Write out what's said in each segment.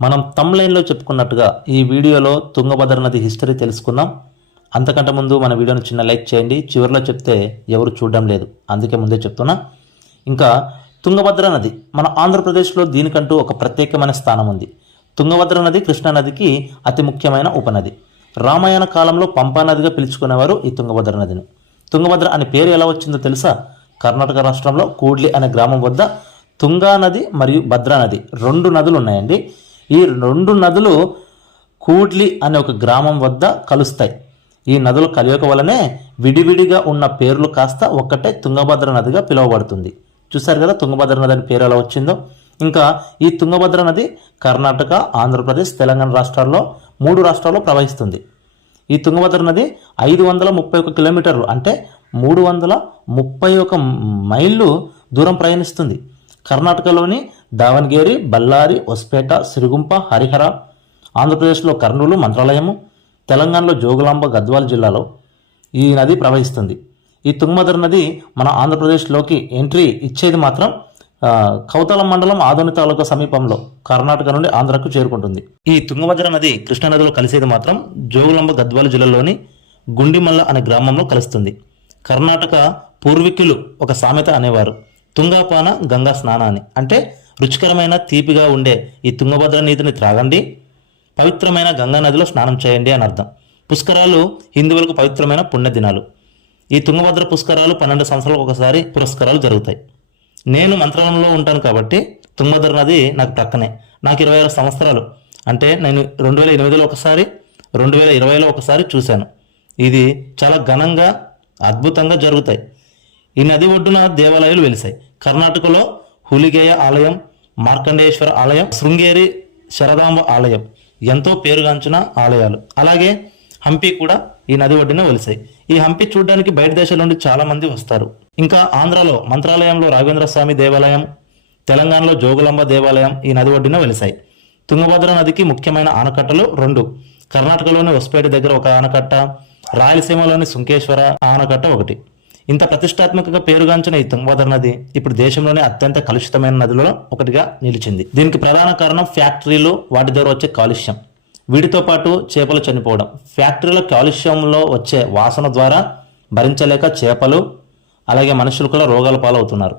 మనం తమ్లైన్లో చెప్పుకున్నట్టుగా ఈ వీడియోలో తుంగభద్ర నది హిస్టరీ తెలుసుకుందాం. అంతకంటే ముందు మన వీడియోని చిన్న లైక్ చేయండి. చివరిలో చెప్తే ఎవరు చూడడం లేదు, అందుకే ముందే చెప్తున్నా. ఇంకా తుంగభద్ర నది మన ఆంధ్రప్రదేశ్లో దీనికంటూ ఒక ప్రత్యేకమైన స్థానం ఉంది. తుంగభద్ర నది కృష్ణా నదికి అతి ముఖ్యమైన ఉపనది. రామాయణ కాలంలో పంపా నదిగా పిలుచుకునేవారు ఈ తుంగభద్ర నదిని. తుంగభద్ర అనే పేరు ఎలా వచ్చిందో తెలుసా? కర్ణాటక రాష్ట్రంలో కూడ్లి అనే గ్రామం వద్ద తుంగా నది మరియు భద్రా నది రెండు నదులు ఉన్నాయండి. ఈ రెండు నదులు కూడ్లి అనే ఒక గ్రామం వద్ద కలుస్తాయి. ఈ నదుల కలయిక వలనే విడివిడిగా ఉన్న పేర్లు కాస్త ఒక్కటే తుంగభద్ర నదిగా పిలువబడుతుంది. చూశారు కదా తుంగభద్ర నది అని పేరు ఎలా వచ్చిందో. ఇంకా ఈ తుంగభద్ర నది కర్ణాటక, ఆంధ్రప్రదేశ్, తెలంగాణ రాష్ట్రాల్లో 3 రాష్ట్రాల్లో ప్రవహిస్తుంది. ఈ తుంగభద్ర నది 531 కిలోమీటర్లు అంటే 331 మైళ్ళు దూరం ప్రయాణిస్తుంది. కర్ణాటకలోని దావణగిరి, బళ్ళారి, హొస్పేట, సిరుగుంప, హరిహర, ఆంధ్రప్రదేశ్లో కర్నూలు, మంత్రాలయము, తెలంగాణలో జోగులాంబ, గద్వాల జిల్లాలో ఈ నది ప్రవహిస్తుంది. ఈ తుంగభద్ర నది మన ఆంధ్రప్రదేశ్లోకి ఎంట్రీ ఇచ్చేది మాత్రం కౌతలం మండలం ఆదోని తాలూకా సమీపంలో కర్ణాటక నుండి ఆంధ్రకు చేరుకుంటుంది. ఈ తుంగభద్ర నది కృష్ణా నదిలో కలిసేది మాత్రం జోగులాంబ, గద్వాల జిల్లాలోని గుండిమల్ల అనే గ్రామంలో కలుస్తుంది. కర్ణాటక పూర్వీకులు ఒక సామెత అనేవారు, తుంగాపాన గంగా స్నానాన్ని. అంటే రుచికరమైన తీపిగా ఉండే ఈ తుంగభద్ర నీటిని త్రాగండి, పవిత్రమైన గంగా నదిలో స్నానం చేయండి అని అర్థం. పుష్కరాలు హిందువులకు పవిత్రమైన పుణ్యదినాలు. ఈ తుంగభద్ర పుష్కరాలు 12 సంవత్సరాలకు ఒకసారి పురస్కారాలు జరుగుతాయి. నేను మంత్రాలయంలో ఉంటాను కాబట్టి తుంగభద్ర నది నాకు ప్రక్కనే. నాకు 26 సంవత్సరాలు అంటే నేను 2008లో ఒకసారి, 2020లో ఒకసారి చూశాను. ఇది చాలా ఘనంగా అద్భుతంగా జరుగుతాయి. ఈ నది ఒడ్డున దేవాలయాలు వెలిసాయి. కర్ణాటకలో హులిగేయ ఆలయం, మార్కండేశ్వర ఆలయం, శృంగేరి శరదాంబ ఆలయం ఎంతో పేరుగాంచిన ఆలయాలు. అలాగే హంపి కూడా ఈ నది ఒడ్డున వెలిసాయి. ఈ హంపి చూడడానికి బయట దేశాల నుండి చాలా మంది వస్తారు. ఇంకా ఆంధ్రాలో మంత్రాలయంలో రాఘవేంద్ర స్వామి దేవాలయం, తెలంగాణలో జోగులాంబ దేవాలయం ఈ నది ఒడ్డున వెలిసాయి. తుంగభద్ర నదికి ముఖ్యమైన ఆనకట్టలు 2. కర్ణాటకలోని హొస్పేట దగ్గర ఒక ఆనకట్ట, రాయలసీమలోని సుంకేశ్వర ఆనకట్ట 1. ఇంత ప్రతిష్టాత్మకంగా పేరుగాంచిన ఈ తుంగభద్ర నది ఇప్పుడు దేశంలోనే అత్యంత కలుషితమైన నదులలో ఒకటిగా నిలిచింది. దీనికి ప్రధాన కారణం ఫ్యాక్టరీలు, వాటి ద్వారా వచ్చే కాలుష్యం. వీటితో పాటు చేపలు చనిపోవడం. ఫ్యాక్టరీల కాలుష్యంలో వచ్చే వాసన ద్వారా భరించలేక చేపలు అలాగే మనుషులు కూడా రోగాల పాలవుతున్నారు.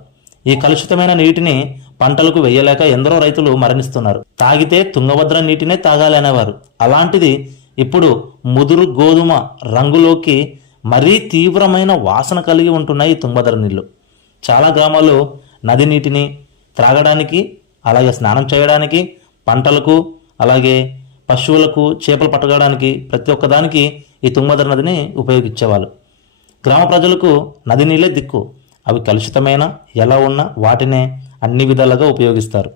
ఈ కలుషితమైన నీటిని పంటలకు వేయలేక ఎందరో రైతులు మరణిస్తున్నారు. తాగితే తుంగభద్ర నీటినే తాగాలి అనేవారు. అలాంటిది ఇప్పుడు ముదురు గోధుమ రంగులోకి మరీ తీవ్రమైన వాసన కలిగి ఉంటున్నాయి ఈ తుంగభద్ర నీళ్లు. చాలా గ్రామాలు నది నీటిని త్రాగడానికి, అలాగే స్నానం చేయడానికి, పంటలకు, అలాగే పశువులకు, చేపలు పట్టడానికి, ప్రతి ఒక్కదానికి ఈ తుంగభద్ర నదిని ఉపయోగించేవాళ్ళు. గ్రామ ప్రజలకు నది నీళ్ళే దిక్కు. అవి కలుషితమైన ఎలా ఉన్నా వాటినే అన్ని విధాలుగా ఉపయోగిస్తారు.